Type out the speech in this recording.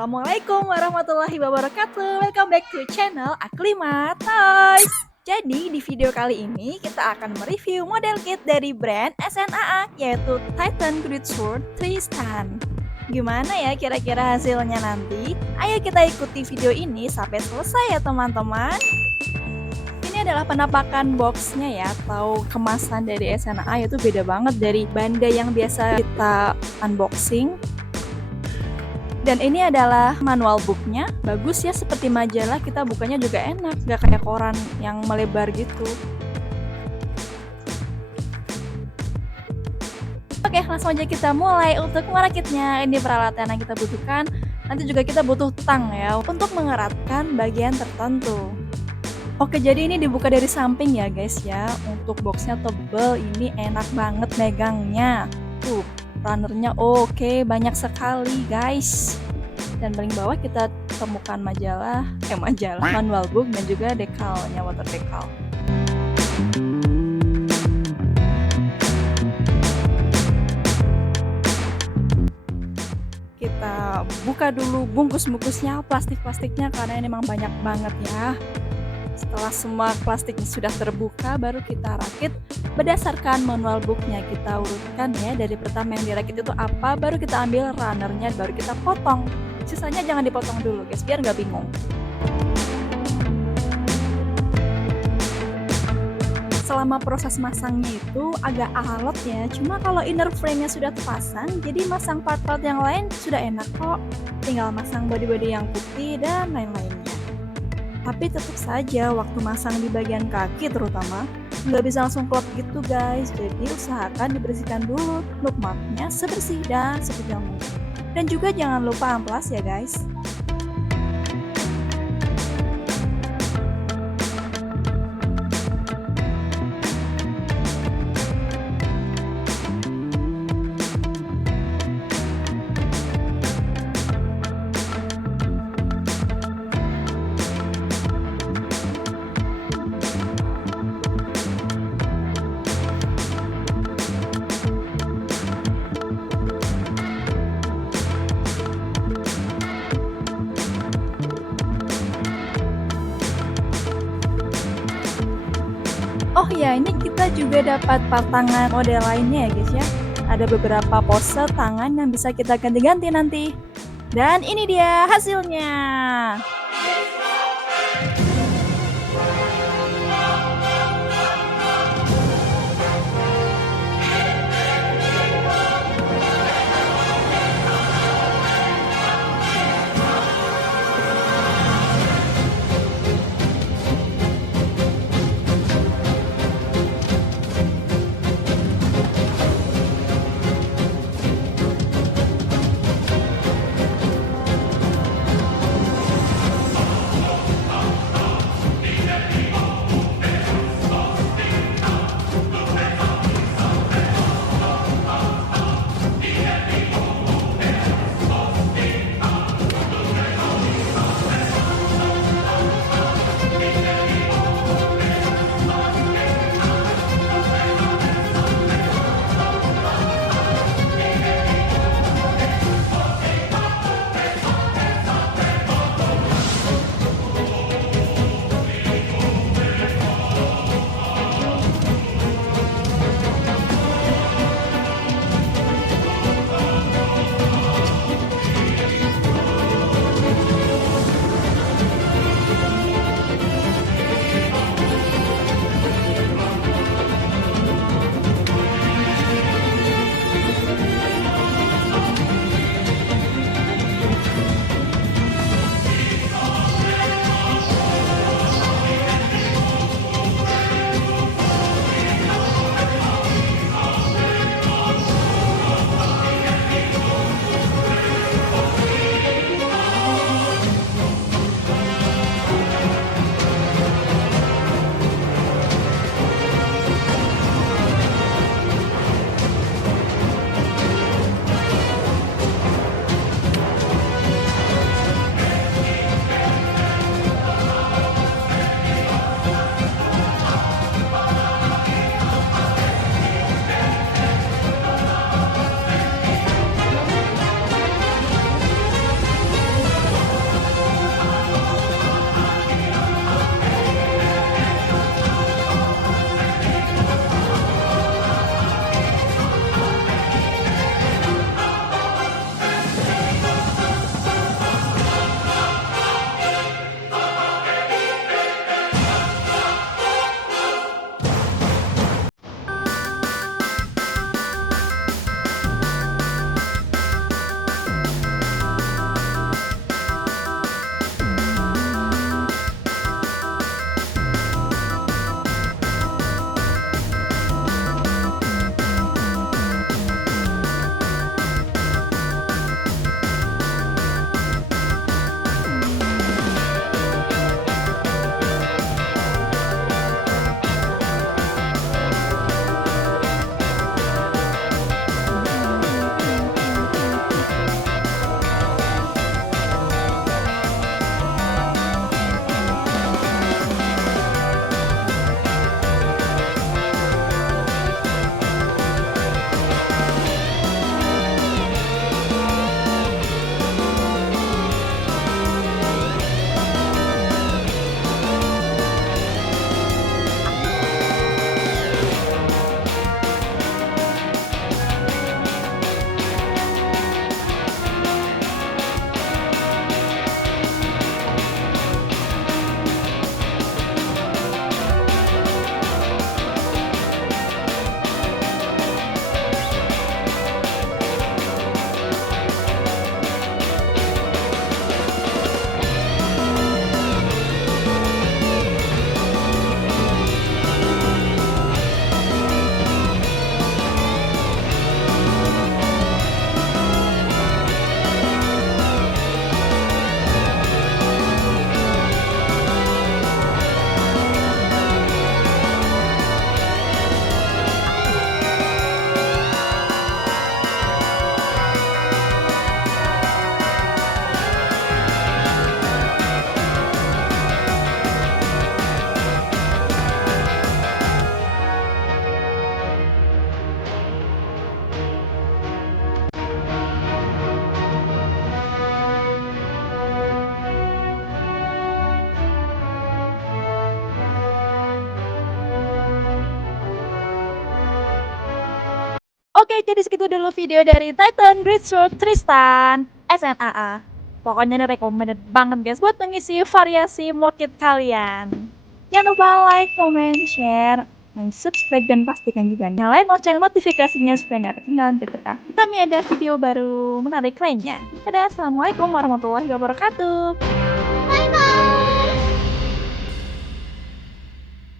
Assalamualaikum warahmatullahi wabarakatuh. Welcome back to channel Aklima Toys. Jadi di video kali ini kita akan mereview model kit dari brand SNAA yaitu Titan Great Sword Tristan. Gimana ya kira-kira hasilnya nanti? Ayo kita ikuti video ini sampai selesai ya teman-teman. Ini adalah penampakan boxnya ya, atau kemasan dari SNAA itu beda banget dari banda yang biasa kita unboxing. Dan ini adalah manual booknya, bagus ya, seperti majalah, kita bukanya juga enak, gak kayak koran yang melebar gitu. Oke, langsung aja kita mulai untuk merakitnya. Ini peralatan yang kita butuhkan. Nanti juga kita butuh tang ya, untuk mengeratkan bagian tertentu. Oke, jadi ini dibuka dari samping ya guys ya. Untuk boxnya tebel, ini enak banget megangnya. Tuh, runnernya oke, banyak sekali guys. Dan paling bawah kita temukan majalah manual book dan juga dekalnya, water decal. Kita buka dulu bungkus-bungkusnya, plastik-plastiknya, karena ini memang banyak banget ya. Setelah semua plastiknya sudah terbuka, baru kita rakit berdasarkan manual booknya. Kita urutkan ya, dari pertama yang dirakit itu apa, baru kita ambil runnernya, baru kita potong. Sisanya jangan dipotong dulu guys, biar nggak bingung. Selama proses masangnya itu agak alot ya, cuma kalau inner frame-nya sudah terpasang, jadi masang part-part yang lain sudah enak kok. Tinggal masang body-body yang putih dan lain-lainnya. Tapi tetap saja waktu masang di bagian kaki terutama nggak bisa langsung klop gitu guys. Jadi usahakan dibersihkan dulu bookmarknya sebersih dan sekejam mungkin. Dan juga jangan lupa amplas ya guys. Oh ya, ini kita juga dapat part tangan model lainnya ya guys ya. Ada beberapa pose tangan yang bisa kita ganti-ganti nanti. Dan ini dia hasilnya. Oke, jadi segitu dulu video dari Titan Great Sword Tristan SNAA. Pokoknya ini recommended banget guys buat mengisi variasi mode kit kalian. Jangan lupa like, comment, share, dan subscribe, dan pastikan juga nyalain lonceng notifikasinya supaya nggak ketinggalan ketika kami ada video baru menarik lainnya. Dadah, assalamualaikum warahmatullahi wabarakatuh.